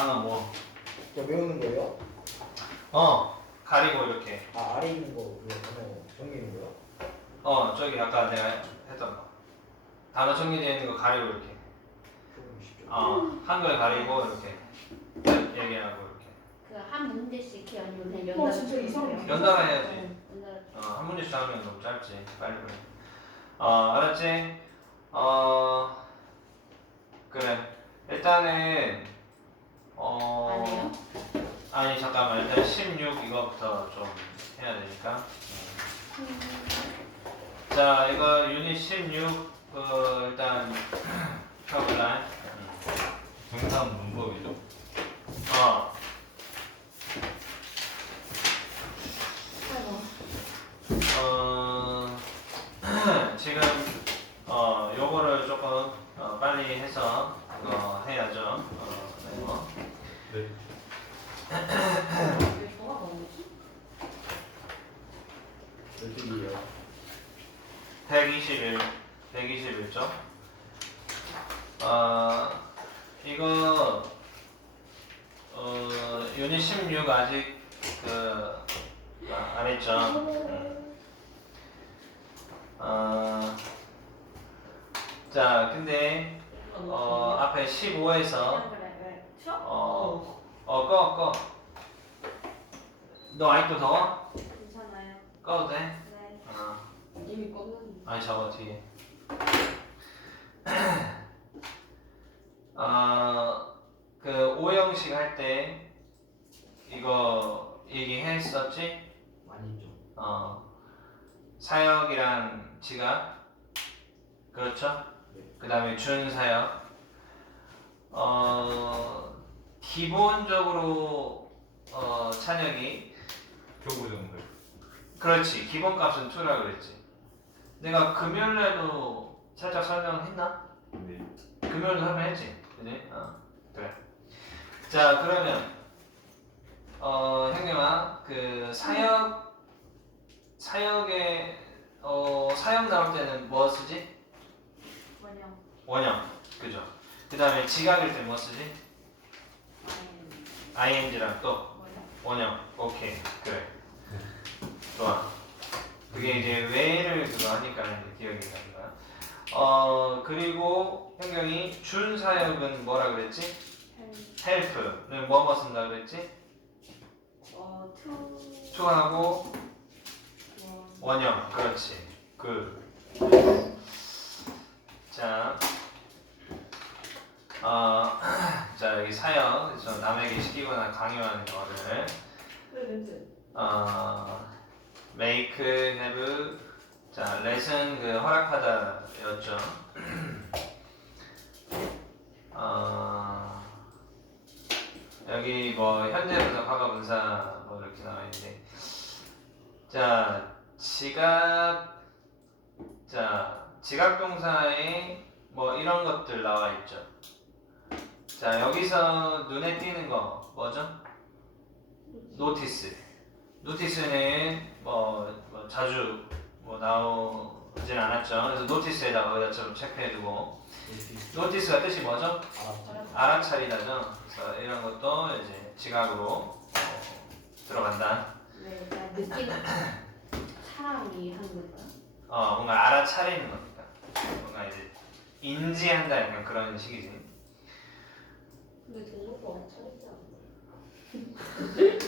방은 뭐? 저 외우는 거예요? 어 가리고 이렇게 아 아래 있는 거 그거 정리는 거요? 어 저기 아까 내가 했던 거 단어 정리되어 있는 거 가리고 이렇게 조금 쉽죠. 어 한글 가리고 이렇게 얘기하고 이렇게 그 한 문제씩 어, 연달아 진짜 쓰는 이상해. 거예요? 연달아 해야지 네, 연달아. 어, 한 문제씩 하면 너무 짧지 빨리 그래 어 알았지? 어 그래 일단은 어? 아니 잠깐만 일단 16 이거부터 좀 해야 되니까 음. 자 이거 유닛 16그 일단 펴볼라 정상 문법이죠. 어 아이고. 어, 지금 어 요거를 조금 어, 빨리 해서 어, 해야죠. 어, 네, 뭐. 네. 왜 전화가 안 오지? 열둘이에요. 121, 121점. 어, 이거 어, 유닛 16 아직 그, 아, 안 했죠. 음. 어, 자, 근데 어, 앞에 15에서 그냥 그래, 그래. 싫어? 어, 어, 꺼, 꺼. 너 아직도 더워? 괜찮아요. 꺼도 돼? 네. 어. 이미 껐는데. 아니 저거 뒤에 어그 오 형식 할 때 이거 얘기했었지 많이 있죠. 어 사역이랑 지각 그렇죠 네. 그 다음에 준사역 어 기본적으로 어 찬혁이 교구 정도. 그렇지 기본값은 2라 그랬지 내가 금요일날도 살짝 설명했나? 네. 금요일도 설명했지 그지? 어 자 그러면 어 형님아 그 사역 사역에 어 사역 나올 때는 뭐 쓰지? 원영. 원형 그죠? 그 다음에 지각일 때 뭐 쓰지? ing랑 또 원영. 원형 오케이 그래 좋아 그게 이제 왜를 그거 하니까 이제 기억이 나는 거야 어 그리고 현경이 준 사역은 뭐라 그랬지? 헬. help는 뭐뭐 쓴다 그랬지? 어, 투. 투하고 원. 원형 그렇지 그 자, 어, 자 여기 사역 저 남에게 시키거나 강요하는 거를 왜 냄새? 어, make, have, 자, lesson 그 허락하다였죠. 어, 여기 뭐 현재분사, 과거분사 뭐 이렇게 나와 있는데, 자, 지각, 자, 지각동사에 뭐 이런 것들 나와 있죠. 자, 여기서 눈에 띄는 거 뭐죠? 노티스. 노티스는 뭐, 뭐 자주 뭐 나오 진 않았죠. 그래서 노티스에다가 의자처럼 체크해두고 노티스가 뜻이 뭐죠? 알아차리다죠. 그래서 이런 것도 이제 지각으로 어, 들어간다. 네, 그냥 느끼는 사람이 하는 건가요? 어 뭔가 알아차리는 겁니다. 뭔가 이제 인지한다 약간 그런 식이지. 근데 안 차렸지 않나요?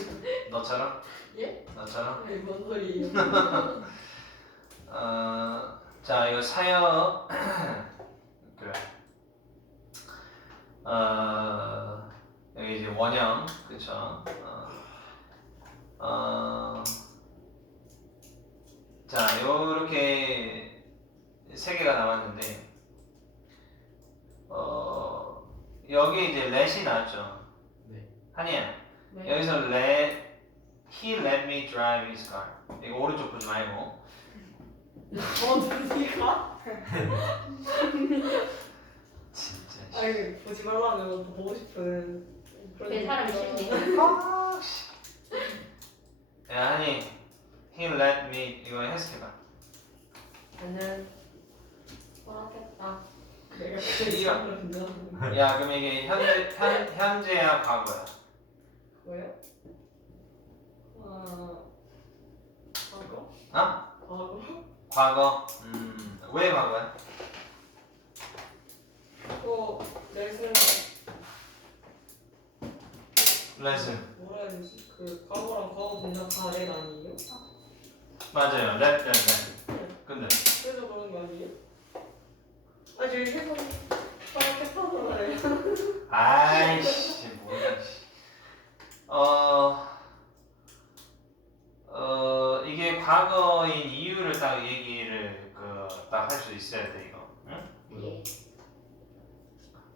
너처럼? 예? 너처럼? 아니, 뭔 소리예요? 어, 자 이거 사역 그래. 어, 여기 이제 원형 그쵸? 어, 어, 자 요렇게 세 개가 남았는데 어, 여기 이제 let이 나왔죠. 네. 한이야 네. 여기서 let he let me drive his car 이거 오른쪽 보지 말고 어, 누니까? 진짜 아니, 보지 말라면 더 보고 싶은. 그런 그 사람이 싫네. 아, 씨. 야 한이 he let me 이거 해석해봐 나는 허락했다. 내가 갑자기 이거. 빛나는 야 그럼 이게 현재 현, 현재야 과거야 거예요? 아 과거? 어? 과거? 과거 음 왜 과거야 또 레슨 레슨 뭐라 해야 되지? 그 과거랑 과거 분사 다렛 아니에요? 맞아요 렛렛렛 근데 그래서 그런 거 아니에요? 아 저기 해석 빨리 하고 말해요. 아이씨 뭐야 씨. 어, 어 이게 과거인 이유를 딱 얘기를 그 딱 할 수 있어야 돼 이거 응? 예.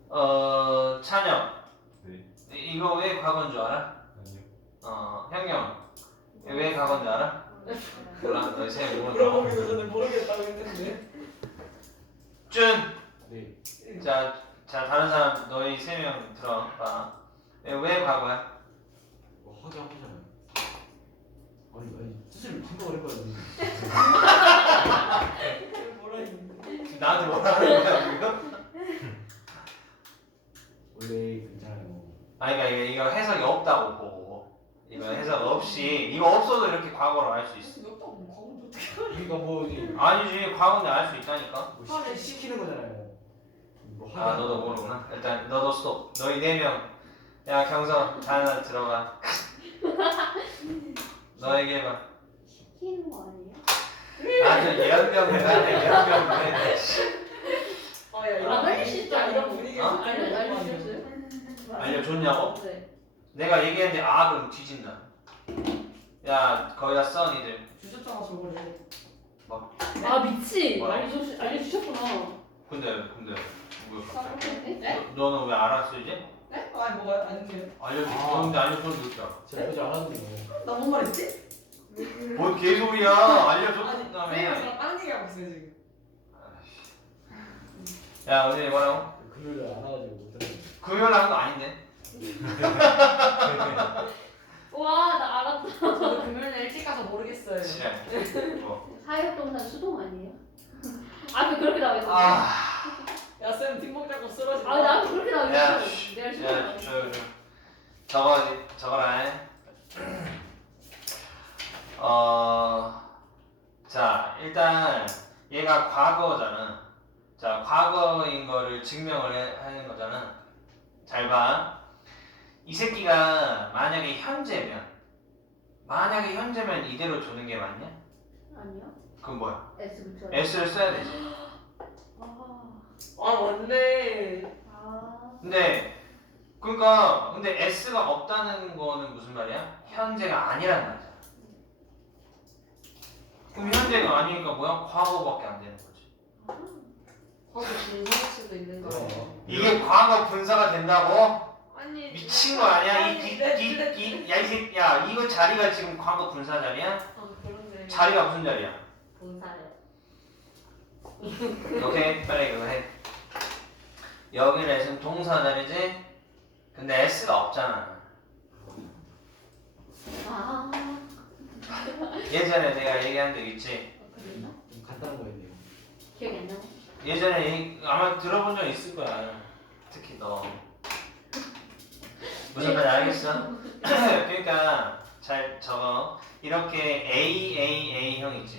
어 찬혁 네. 이- 이거 왜 과거인 줄 알아? 아니요. 어 형형 왜 과거인 줄 알아? 몰라 너희 세 물어보기도 모르는 전에 모르겠다고 했는데. 준! 네. 자, 자 다른 사람 너희 세 명 들어봐 왜, 왜 과거야? 뭐 거잖아요. 아니 아니 뜻을 생각을 해봐야지. 뭐라 했는데. 나한테 뭐라는 거야 지금? 원래 괜찮아요. 아니 그러니까 이거, 이거 해석이 없다고 보고 이거 해석 없이 이거 없어도 이렇게 과거로 알 수 있어 몇 번, 과거 어떻게 그러니까 뭐 이게 아니지 과거인데 알수 있다니까 뭐 시, 시키는 거잖아요. 뭐 아 하는 너도 거. 모르구나 일단 너도 스톱 너희 네 명 야 경서 자나 들어가 너 얘기해봐 시키는 거 아니에요? 아저 예언병 나한테 예언병 해 아, 야, 이런 아, 분위기- 알려주시죠. 야, 이런 분위기에서 어? 좀 알려 알려주셨어요? 알려줬냐고? 네. 내가 얘기했는데 아 그럼 뒤진다 야 거기다 써 니들 주셨잖아, 저번에. 아 미치. 뭐라고? 알려주 알려주셨구나. 근데 근데 왜 갑자기 네? 너- 너는 왜 알았어 이제? 네? 아니, 뭐가 아닌데요. 알려줬는데 알려줬는데 제가 보지 않았는데요. 나 뭔 말했지? 뭔 개소리야 아니, 알려줬다며 선생님이랑 저랑 다른 얘기하고 있어요, 지금. 야 어제 뭐라고? 금요일에 안 와가지고 못 들었는데. 금요일 한거 아닌데? 와 나 알았다. 저도 금요일에 일찍 가서 모르겠어요. 지랄 뭐. 사역동산 수동 아니에요? 아, 그 그렇게 나와 있어. 아, 아, 야, 쌤 뒷목 잡고 쓰러지 마. 아 나도 그렇게 야. 씨. 내가 야, 수동 저, 저, 적어, 적어라. 어, 자, 일단 얘가 과거잖아. 자, 과거인 거를 증명을 해, 하는 거잖아. 잘 봐. 이 새끼가 만약에 현재면, 만약에 현재면 이대로 주는 게 맞냐? 아니요. 그건 뭐야? S 붙여. S를 써야 되지. 아, 아, 맞네. 아, 근데 그러니까 근데 S가 없다는 거는 무슨 말이야? 현재가 아니란 말이야. 그럼 현재가 아니니까 뭐야? 과거밖에 안 되는 거지. 과거 분사할 수도 있는 거예요. 그럼. 이게 과거 분사가 된다고? 아니, 미친 거 아니야? 아니, 네, 네. 이이이야 이 새끼 야 이거 자리가 지금 과거 분사 자리야? 아, 그런데. 자리가 무슨 자리야? 본사요. 오케이 빨리 그거 해. 여기는 S는 동사 자리지? 근데 S가 없잖아. 아, 예전에 내가 얘기한 적 있지? 그랬나? 좀 간단한 거였네요. 기억이 안 나. 예전에 아마 들어본 적 있을 거야. 특히 너. 무슨 말인지 알겠어? 그러니까 잘 적어. 이렇게 A A A 형 있지.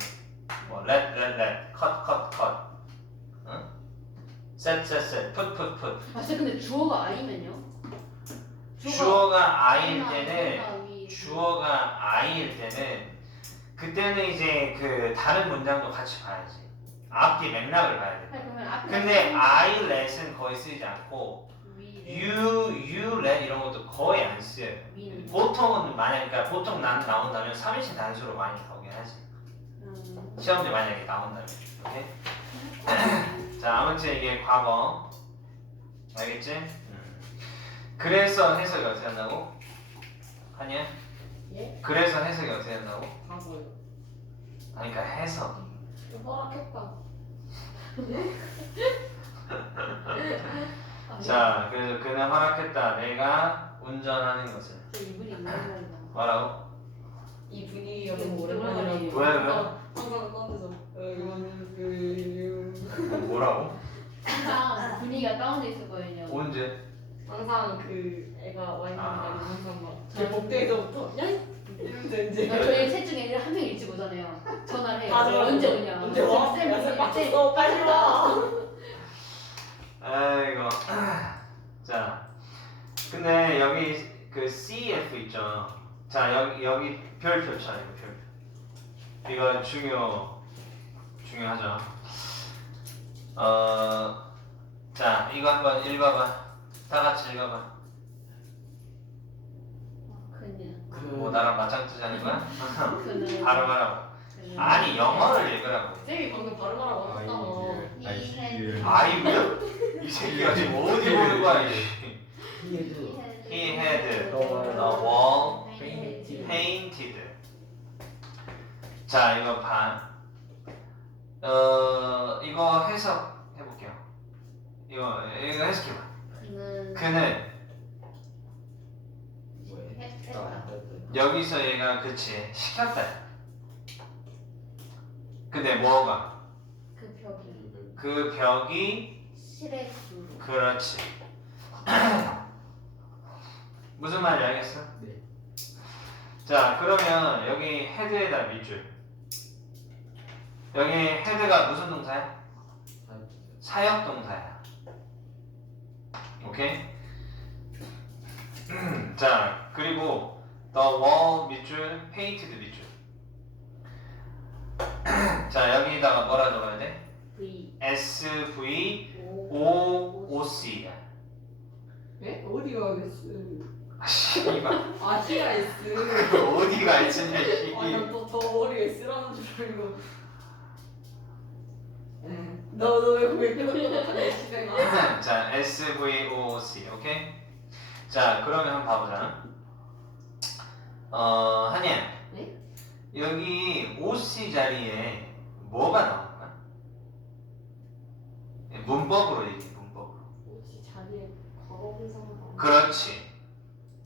뭐 let let let, cut cut cut. 응? set set set, put put put. 아, 진짜 근데 주어가 아니면요? 주어가 I일 아니나 때는 위. 주어가 I일 때는 그때는 이제 그 다른 문장도 같이 봐야지. 앞뒤 맥락을 봐야 돼. 아니, 그러면 앞에 근데 I let은 거의 쓰이지 않고 위. you, you let 이런 것도 거의 안. 위는. 보통은 만약 그러니까 보통 난 나온다면 3인칭 단수로 많이 나오긴 하지. 음. 시험지 만약에 나온다면. 오케이? 자 아무튼 이게 과거. 알겠지? 음. 그래서 해석이 어떻게 한다고? 아니야? 예? 그래서 해석이 어떻게 한다고? 과거요. 아니 그러니까 해석이. 허락했다. 아, 자 그래서 그는 허락했다. 내가 운전하는 것을. 저 이분이 있는 말이다. 뭐라고? 이 분위기가 너무 네, 오랜만이라고. 왜, 왜? 항상 꺼내서. 어, 이거는 그. 뭐라고? 항상 분위기가 다운돼 있었거든요. 언제? 항상 그 애가 와 있는 아. 날이 항상 막제 복대에서부터 야 이! 이러면서 이제 저희 셋 중에 한 명 일찍 오잖아요. 전화를 해요. 맞아요. 언제 오냐? 언제 와? 쌤, 야, 쌤 쌤, 빡쳤어 빨리 와 아이고. 자, 근데 여기 그 CF 있죠. 자, 여기 여기 별표 쳐 이거 별표. 이거 중요 중요하죠. 어, 자, 이거 한번 읽어봐. 다 같이 읽어봐. 그냥 그뭐 나랑? 그는 발음하라고. 그는 아니 영어를 읽으라고. 쌤이 방금 발음하라고 했잖아 아이유. 아이고요? 이 새끼가 지금 어디 보는 거야? 이 He had The wall painted. painted. 자, 이거 반. 어, 이거 해석 해 볼게요. 이거 이거 해석해 봐. 그는 그는 뭐해? 했다. 여기서 얘가 그치 시켰다. 근데 뭐가 그 벽이 네. 그 벽이 실외주로 그렇지. 무슨 말인지 알겠어? 네. 자, 그러면 여기 헤드에다 밑줄. 여기 헤드가 무슨 동사야? 사역 동사야. 오케이? 자, 그리고 the wall 밑줄, painted 밑줄. 자, 여기다가 뭐라 적어야 돼? V S V O O C야. 예? 어디가 S 씨발. 아 T가 S 어디가 있으냐, 씨. 아난또저 머리 S라는 줄 알고 너너왜 그거 시간이 자, S V O C, 오케이? 자, 그러면 한번 봐보자. 어, 한이야. 네? 여기 O C 자리에 뭐가 거야? 예, 문법으로 얘기해, 문법으로. 혹시 자리에 과거 분석을 그렇지.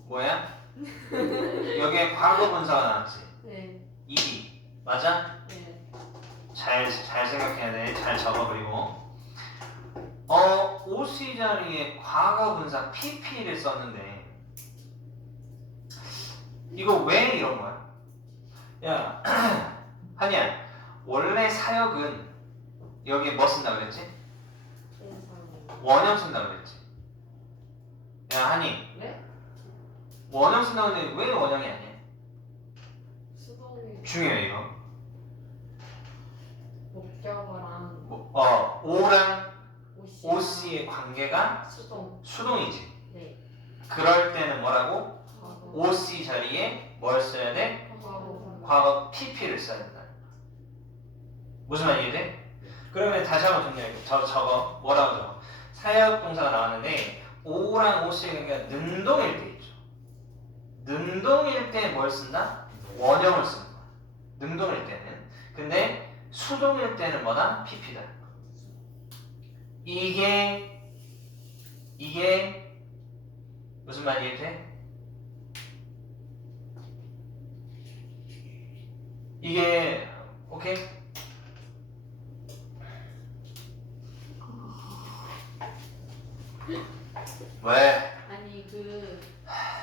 뭐야? 여기에 과거 분사가 나왔지. 네. ED. 맞아? 네. 잘, 잘 생각해야 돼. 잘 적어, 그리고. 어, OC 자리에 과거 분사 PP를 썼는데, 이거 왜 이런 거야? 야, 한이야, 원래 사역은 여기에 뭐 쓴다 그랬지? 원형 쓴다 그랬지? 야, 한이. 네? 원형 쓴다 근데 왜 원형이 아니야? 중요해, 이거. 목적어랑 뭐, 어, OC OC의 관계가 수동 수동이지. 네 그럴 때는 뭐라고? 과거 OC 자리에 뭘 써야 돼? 과거 과거 PP를 써야 된다. 무슨 말이 돼? 그러면 다시 한번 정리할게. 저 저거 뭐라고 적어? 사역 동사가 나왔는데 O랑 OC의 관계가 능동일 때 있죠. 능동일 때 뭘 쓴다? 원형을 쓰는 거야. 능동일 때는. 근데 수동일 때는 뭐다? PP다. 이게 이게 무슨 말이 돼? 이게 오케이? 왜? 아니 그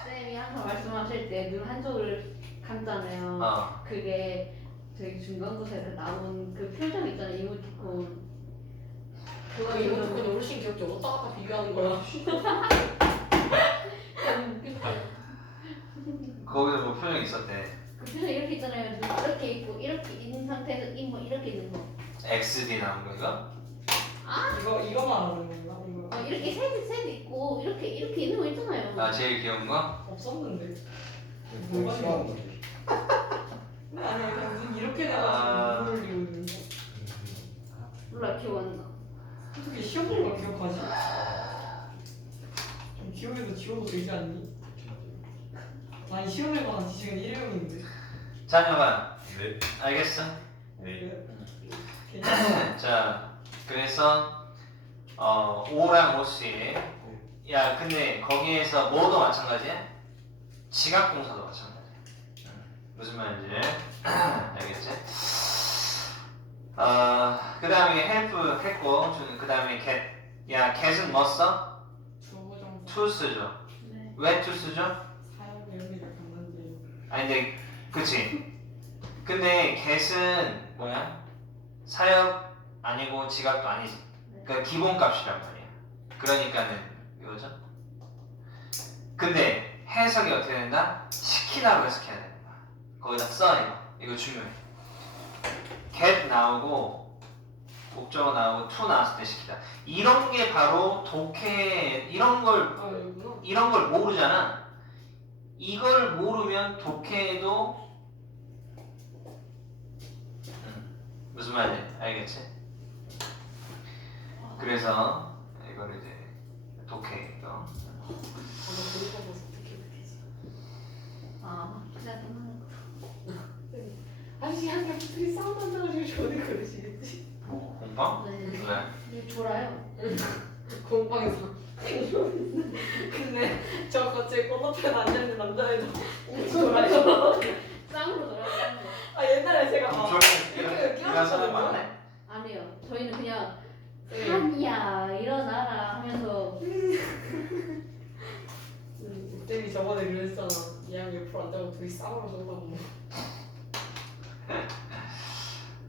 쌤이 항상 말씀하실 때 눈 한쪽을 감잖아요. 어. 그게 저희 중간고사에서 나온 그 표정 있잖아요. 이모티콘. 그거 이거 그냥 훨씬 귀엽죠 왔다 갔다 비교하는 거야 거기서 뭐 표정 있었대. 그 표정 이렇게 있잖아요. 눈 이렇게 있고 이렇게 있는 상태에서 입뭐 이렇게 있는 거. XD 나온 거 이거? 이거 이거 말하는 건가 이거 어, 이렇게 셋 셋 있고 이렇게 이렇게 있는 거 있잖아요. 아 제일 귀여운 거? 없었는데 너무 싫어하는 거지. 아니 그냥 눈 이렇게 아. 돼가지고 눈을 올리고 있는 거 몰라 기억 안 나. 어떻게 시험 보는 걸 기억하지? 좀 기억에도 지워도 되지 않니? 아니 시험에 관한 지식은 일회용인데 자녀가 네. 알겠어? 네. 괜찮아 자 그래서 어 O랑 OC 야 근데 거기에서 뭐도 마찬가지야? 지각 동사도 마찬가지야. 응. 무슨 말인지 알겠지? 어 그 다음에 help 했고 그 다음에 get 야 get은 뭐 써? 주어정사 to 쓰죠. 네. 왜 to 쓰죠? 사역의 의미를 갖는데요. 아니 근데 그치 근데 get은 뭐야 사역 아니고 지각도 아니지 그러니까 기본값이란 말이야 그러니까는 이거죠 근데 해석이 어떻게 된다 시키라고 해석해야 거야 거기다 써 이거 이거 중요해 get 나오고 목적어 나오고 to 나왔을 때 시키다 이런 게 바로 독해 이런 걸. 이런 걸 모르잖아. 이걸 모르면 독해도 음, 무슨 말인지 알겠지? 그래서 이걸 이제 뭐 어떻게 되지? 아, 그냥 끝나는 거. 아니 한 명들이 싸움 한다고 저리 그러시겠지? 뭐 공방? 네. 왜? 이거 졸아요. 공방에서. 근데 저거 제 건너편 앉아있는 남자애도 졸아요. 쌍으로 졸아요. 아 옛날에 제가 막좀 이렇게 사람 끼웠거든요. 많네. 아니요. 저희는 그냥 네. 한이야 일어나라 하면서 음, 쌤이 저번에 그랬잖아. 이양 옆으로 앉아서 둘이 싸우러 쏜다고.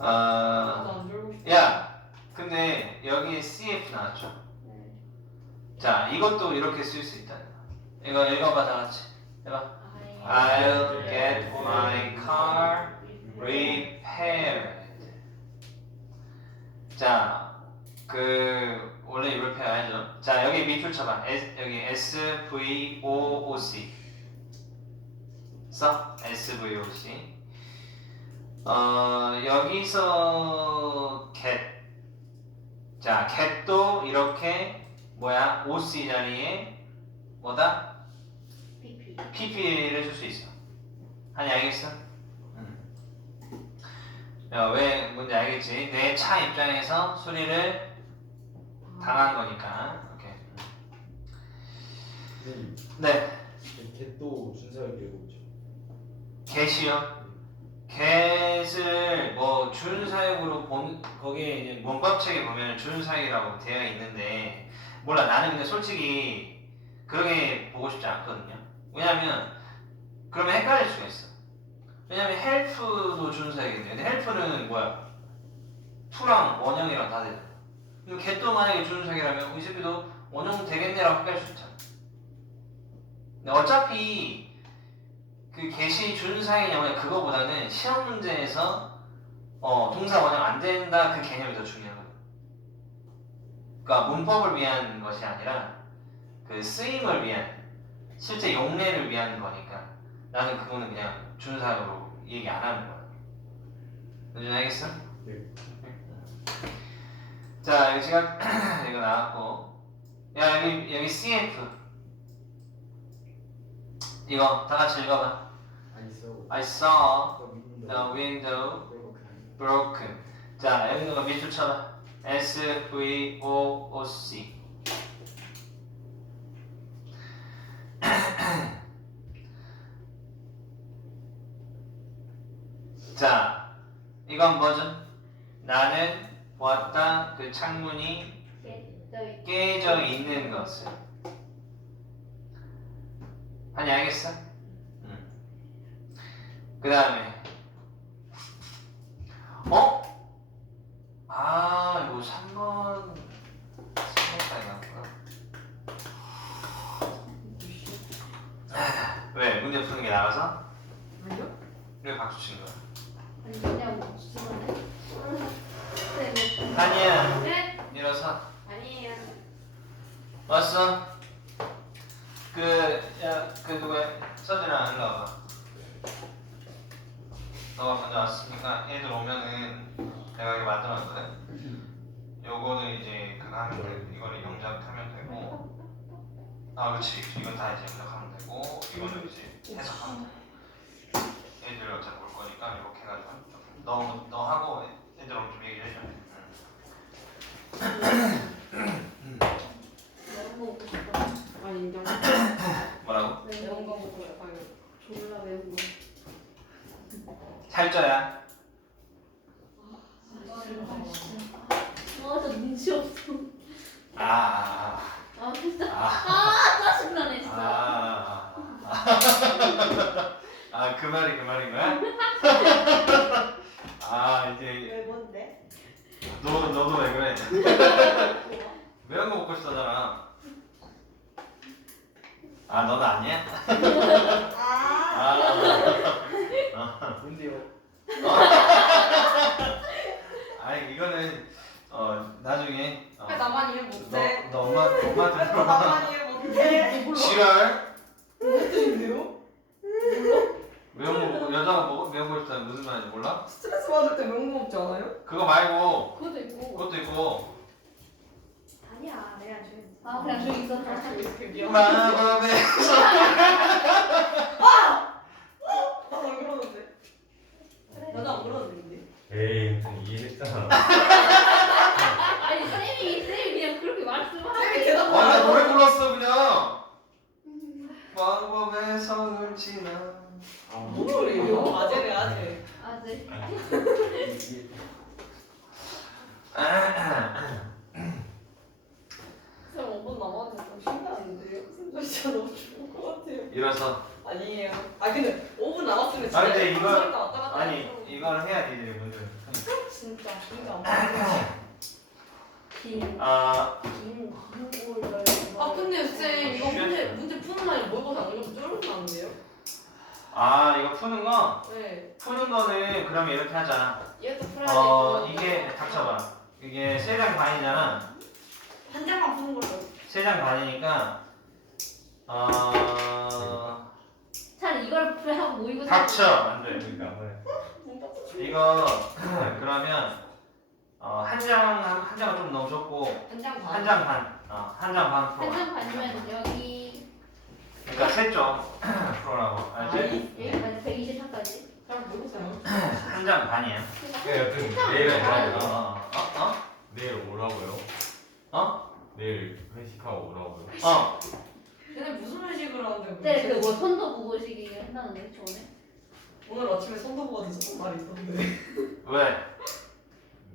어, 나안 졸고 싶어. 야, 근데 여기 CF 나왔죠? 네. 자, 이것도 이렇게 쓸 수 있다. 이거 읽어봐 다 같이. 해봐. I'll get my car repaired. 자, 그 원래 이 repair 알죠? 자, 여기 밑줄 쳐봐. S, 여기 S V O O C. 써? S V O C. 어, 여기서 get. 자, get도 이렇게 뭐야? O C 자리에 뭐다? PP. PP를 해줄 수 있어. 아니 알겠어? 응. 야, 왜 뭔지 알겠지? 내 차 입장에서 수리를 당한 거니까. 오케이. 선생님, 네, 겟도 준사역 배우죠. get이요. Get을 뭐 준사역으로 본 거기에 이제 문법책에 보면 준사역이라고 되어 있는데 몰라 나는 근데 솔직히 그렇게 보고 싶지 않거든요. 왜냐면 그러면 헷갈릴 수가 있어. 왜냐면 헬프도 준사역인데 근데 헬프는 뭐야? 투랑 원형이랑 다 되잖아. 근데 get도 만약에 준사역이라면 이 새끼도 원형 되겠네라고 헷갈릴 수 있잖아. 근데 어차피 그 get이 준사역이냐면 그거보다는 시험 문제에서 어, 동사 원형 안 된다 그 개념이 더 중요하거든. 그러니까 문법을 위한 것이 아니라 그 쓰임을 위한 실제 용례를 위한 거니까 나는 그거는 그냥 준사역으로 얘기 안 하는 거야. 뭔지 알겠어? 네. 자, 여기 지금 이거 나왔고, 야 여기 여기 CF 이거 다 같이 읽어봐. 아니 써. I saw 써 믿는다. the window 거 그냥. broken. 자, 여기 누가 밑줄 쳐봐. S V O O C. 자, 이건 뭐죠? 나는 보았다 그 창문이 깨져 있는 것을. 아니 알겠어? 응. 그 다음에 어? 아 이거 3번 3번까지 나왔구나 왜? 문제 푸는 게 나가서? 아니요? 왜 박수 친 거야? 아니 그냥 쓰는데. 네. 한이야 네. 일어서 아니에요. 왔어? 그, 야, 그 누구야? 서진아, 일로 와봐. 너가 먼저 왔으니까 애들 오면은 내가 이거 만들었거든? 요거는 이제 그거 하면 돼. 이거는 영작하면 되고. 아, 그치. 이건 다 이제 영작하면 되고. 이거는 이제 해석하면 돼. 애들 어차피 올 거니까 이렇게 해가지고. 너, 너 하고 애들 오면 좀 얘기를 해줘야 돼. 응. 너무 먹고 싶다. 아 인정. 뭐라고? 매운 거 먹고 싶어요. 살쪄야. 아. 아, 저 눈치 없어. 아, 아 진짜 아, 아 짜증나네 아, 진짜 아, 아, 아, 그 말이 그 말인 거야? 아, 이제 왜 뭔데? 너 너도 왜 그래? 매운 거 먹고 싶다잖아. 아, 너는 아니야? 아, 아, 뭔데요? 아니 이거는 어 나중에 어, 왜 나만 이해 못해? 너, 너 엄마 또 물어봐. 나만 이해 못해? 7월 뜻인데요? 매운 거 먹고 여자가 먹 매운 거 싶다는 무슨 말인지 몰라? 스트레스 받을 때 매운 거 먹지 않아요? 그거 말고 그것도 있고 그것도 있고 아니야, 내가 지금 아 그냥 저기 있어 마법의 나안 그러는데. 나도 안 그러는데. 에이 좀 이해했잖아. 아니 쌤이 쌤이 그냥 그렇게 말씀하세요 대답 아, 나 노래 불렀어 그냥. 마법의 성을 지나. 아, 뭔 소리예요? 아재네, 아재. 아네 이게 쌤 5분 남았는데 좀 쉰다는데요? 쌤 진짜 너무 죽을 것 같아요. 일어서. 아니에요. 아 근데 5분 남았으면 진짜 아, 근데 이거- 왔다 갔다 아니 해서. 이걸 해야 니들이 먼저. 진짜 기가 안긴아긴아 근데 쌤 이거 문제 문제 푸는 날이 뭐가 안 그러면 쫄면 안 돼요? 아 이거 푸는 거 네. 푸는 거는 그러면 이렇게 하자. 얘도 풀어야 어 되고. 이게 닥쳐봐. 이게 세 장 반이잖아. 한 장만 푸는 걸로. 세 장 반이니까 어 차라리 이걸 하고 모이고 닥쳐 안돼. 그러니까 안 이거 그러면 어, 한 장, 한 장은 좀 너무 적고 한장 반. 한 장 반, 어, 한장반 풀어. 한장 반이면 여기 그러니까 세쪽 풀어라고 알지? 여기까지 123까지 잘 모르세요. 한 장 반이야. 네, 여튼 내일 어, 오라고요. 어, 어, 어, 내일 오라고요. 어, 내일 회식하고 오라고요. 어. 네, 그뭐 선도 보고식이 한다는데 저번에 오늘 아침에 선도부가 있었던 말이 있던데. 왜?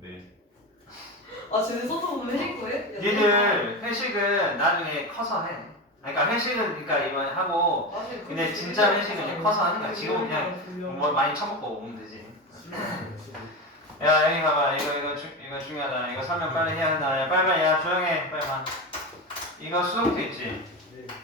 네. 아 쟤네 선도부 회식도 해? 니들 회식은 나중에 커서 해. 그러니까 회식은 그러니까 이번 하고 근데 진짜 회식은 그냥 커서 하는 거야. 지금은 그냥 뭐 많이 처먹고 오면 되지. 야 여기 봐봐 이거 이거 주, 이거 중요하다. 이거 설명 빨리 해야 한다. 야, 빨리 빨리 야 조용해 빨리 봐. 이거 수동태 있지.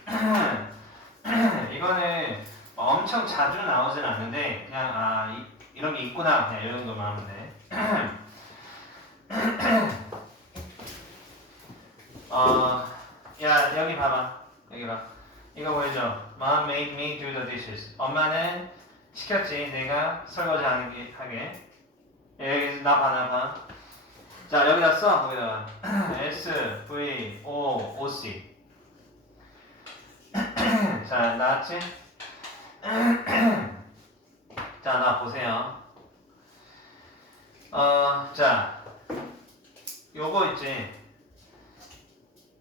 이거는 엄청 자주 나오진 않는데 그냥 아 이, 이런 게 있구나 그냥 이런 정도만 하면 돼. 어, 야 여기 봐봐 여기 봐 이거 보이죠? Mom made me do the dishes. 엄마는 시켰지 내가 설거지 하는 게 하게. 여기 나봐 나봐. 자 여기다 써 거기다가 S V O O C. 자 나왔지? 자 나 보세요. 어, 자 요거 있지.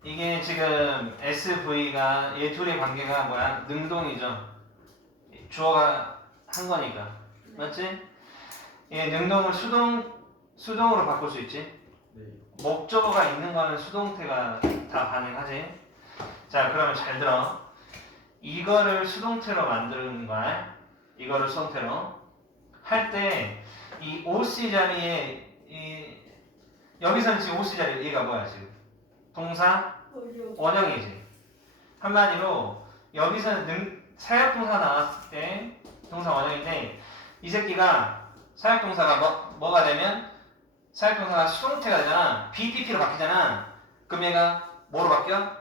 이게 지금 SV가 얘 둘의 관계가 뭐야? 능동이죠. 주어가 한 거니까. 맞지? 얘 능동을 수동 수동으로 바꿀 수 있지. 네. 목적어가 있는 거는 수동태가 다 가능하지. 자, 그러면 잘 들어. 이거를 수동태로 만드는 거야. 이거를 수동태로 할 때 이 OC 자리에 이 여기서는 지금 OC 자리 얘가 뭐야 지금? 동사 원형이지. 한마디로 여기서는 능, 사역동사 나왔을 때 동사 원형인데 이 새끼가 사역동사가 뭐, 뭐가 되면 사역동사가 수동태가 되잖아. BPP로 바뀌잖아. 그럼 얘가 뭐로 바뀌어?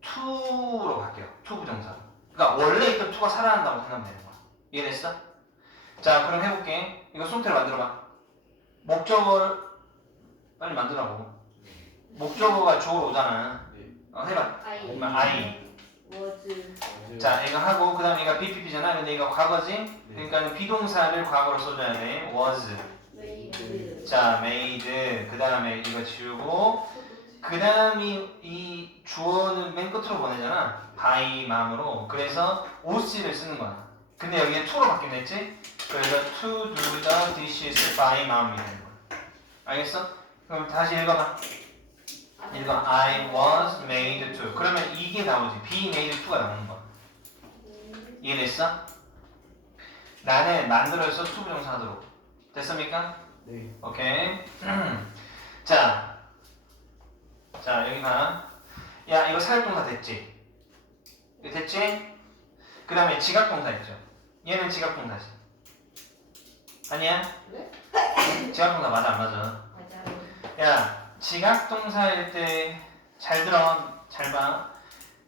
to로 바뀌어. to 부정사. 그러니까 원래 있던 to가 살아난다고 생각하면 되는 거야. 이해됐어? 자 그럼 해볼게. 이거 수동태로 만들어봐. 목적어를 빨리 만들라고. 목적어가 주어로 오잖아. 네. 어, 해봐. I 엄마, I. was 자, 이거 하고 그 다음 에 이거 BPP잖아. 근데 이거 과거지. 네. 그러니까 비동사를 과거로 써줘야 돼. was. made 자, made. 그 다음에 이거 지우고 그 다음이 이 주어는 맨 끝으로 보내잖아. by 맘으로. 그래서 OC를 쓰는 거야. 근데 여기에 to로 했지? 그래서 to do the dishes by mom이 되는 거야. 알겠어? 그럼 다시 읽어봐. 이거 I was made to. 그러면 이게 나오지. be made to가 나오는 거야. 이해됐어? 나는 만들어서 to 부정사하도록. 됐습니까? 네. 오케이. 자, 자 여기 봐. 야 이거 사역동사 됐지? 됐지? 그 다음에 지각동사 있죠? 얘는 지각동사지. 아니야? 네? 지각동사 맞아 안 맞아? 맞아요. 야 지각동사일 때 잘 들어 잘 봐.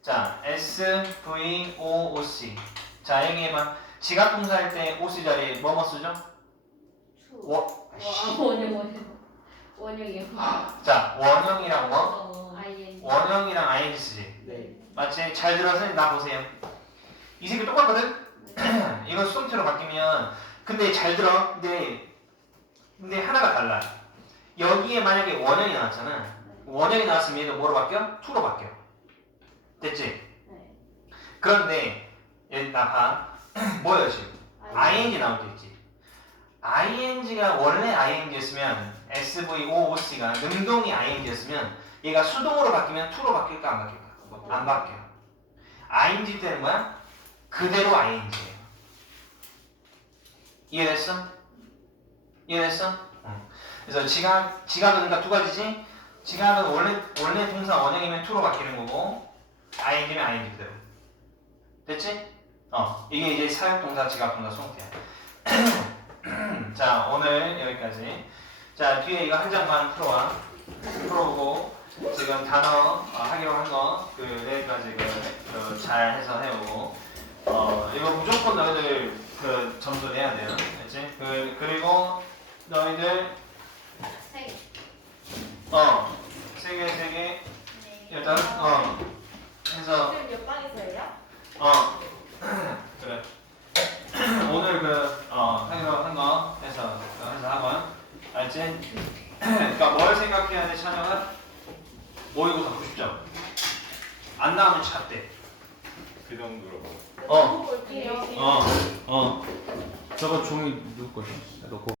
자 S V O O C. 자 여기 해봐. 지각동사일 때 O C 자리에 뭐뭐 쓰죠? 추. 워. 와, 원형 원형. 원형이요. 자 원형이랑 뭐? IN. 원형이랑 ing 쓰지. 네. 맞지? 잘 들어서 나 보세요. 이 새끼 똑같거든? 이거 수동태로 바뀌면 근데 잘 들어. 근데 근데 하나가 달라. 여기에 만약에 원형이 나왔잖아. 원형이 나왔으면 얘도 뭐로 바뀌어? 투로 바뀌어. 됐지? 네. 그런데 얘 나 봐. 뭐야 지금? ing 나올 때 있지. ing가 원래 ing였으면 SVOOC가 능동이 ing였으면 얘가 수동으로 바뀌면 to로 바뀔까 안 바뀔까? 안 바뀌어. ing 때는 뭐야? 그대로 ing예요. 이해됐어? 이해됐어? 응. 그래서 지각 지각은 그러니까 두 가지지. 지각은 원래 원래 동사 원형이면 to로 바뀌는 거고 ing면 ing 그대로. 됐지? 어 이게 이제 사역 동사 지각 동사 송태야. 자 오늘 여기까지. 자 뒤에 이거 한 장만 풀어와. 풀어보고 지금 단어 어, 하기로 한 거 그 내일까지 그, 잘 해서 해오고 어 이거 무조건 너희들 그 점수 내야 돼요. 알지? 그 그리고 너희들 세 개. 어 세 개 세개 여덟 어 해서 지금 몇 방이세요? 어 그래 오늘 그 어, 하기로 한 거 해서 해서 한번 알지? 그러니까 뭘 생각해야 돼 찬영은 모의고사 90점 안 나오면 잣대 그 정도로. 어. 어, 어. 저거 종이 누구 거지? 놓고.